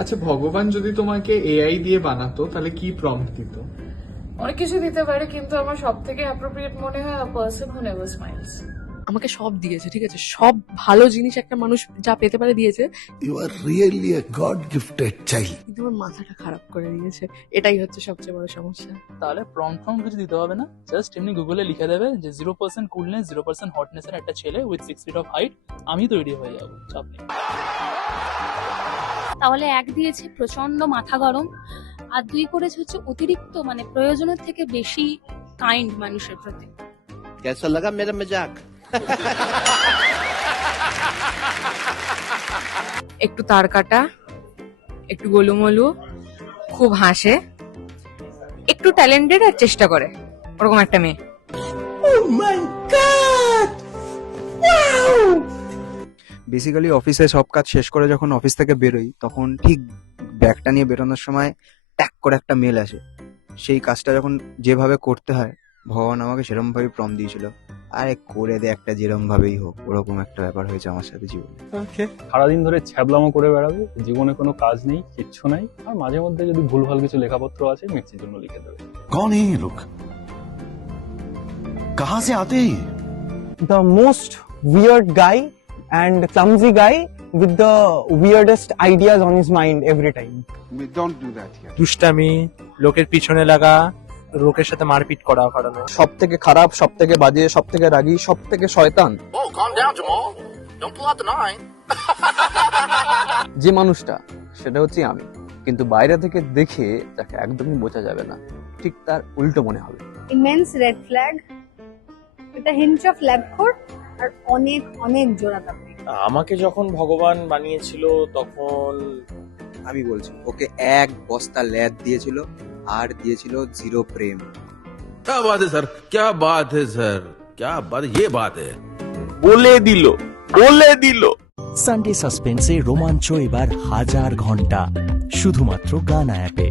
আচ্ছা, ভগবান যদি তোমাকে এআই দিয়ে বানাতো তাহলে কি প্রম্পট দিত? অনেক কিছু দিতে পারে, কিন্তু আমার সব থেকে অ্যাপ্রোপ্রিয়েট মনে হয় আ পারসন হু নেভার স্মাইলস। আমাকে সব দিয়েছে, ঠিক আছে, সব ভালো জিনিস একটা মানুষ যা পেতে পারে দিয়েছে, You are really a God-gifted child. কিন্তু আমার মাথাটা খারাপ করে দিয়েছে। এটাই হচ্ছে সবচেয়ে বড় সমস্যা। তাহলে প্রম্পট কিছু দিতে হবে না, জাস্ট এমনি গুগলে লিখে দেবে যে 0% কুলনেস 0% হটনেসের একটা ছেলে উইথ 6 ফিট অফ হাইট, আমি তৈরি হয়ে যাবো, চাপ নেই। তাহলে 1 দিয়েছে প্রচন্ড মাথা গরম, আর 2 করেছে হচ্ছে অতিরিক্ত মানে প্রয়োজনের থেকে বেশি কাইন্ড মানুষের প্রতি। कैसा लगा मेरा मजाक? একটু তার কাটা, একটু গোলুমলু, খুব হাসে, একটু ট্যালেন্টেড আর চেষ্টা করে, ওরকম একটা মেয়ে। বেসিক্যালি অফিসে সব কাজ শেষ করে যখন অফিস থেকে বেরোই, তখন ঠিক ব্যাগটা নিয়ে বেরোনোর সময় ট্যাক করে একটা মেল আসে। সেই কাজটা যখন যেভাবে করতে হয়, ভগবান আমাকে সেরকম ভাবে প্রম দিয়েছিল, আরে করে দে একটা, যেরকম ভাবেই হোক। ওরকম একটা ব্যাপার হয়েছে আমার সাথে জীবনে। সারাদিন ধরে ছ্যাবলামো করে বেড়াবে, জীবনে কোনো কাজ নেই, কিচ্ছু নাই, আর মাঝে মধ্যে যদি ভুলভাল কিছু লেখাপত্র আছে মির্চির জন্য লিখে দেবে। कौन है ये लोग? कहाँ से आते हैं ये? The most weird guy and clumsy guy with the weirdest ideas on his mind every time. Don't do that here. দুষ্টামি, লোকের পিছনে লাগা, লোকের সাথে মারপিট করা কারণে। সব থেকে খারাপ, সব থেকে বাজে, সব থেকে রাগী, সব থেকে শয়তান যে মানুষটা, সেটা হচ্ছে আমি। কিন্তু বাইরে থেকে দেখে তাকে একদমই বোঝা যাবে না, ঠিক তার উল্টো মনে হবে। ইমেন্স রেড ফ্ল্যাগ, এটা হিঞ্চ অফ ল্যাব কোট, আর অনেক অনেক জোড়া তাপি। আমাকে যখন ভগবান বানিয়েছিল তখন আমি বলছি, ওকে এক বস্তা ল্যাদ দিয়েছিল আর দিয়েছিল 0 প্রেম। क्या बात है सर, क्या बात है सर, क्या बात, ये बात है। বলে দিল। সানডে সাসপেন্সে রোমাঞ্চ এবার 1000 ঘন্টা, শুধুমাত্র গানা অ্যাপে।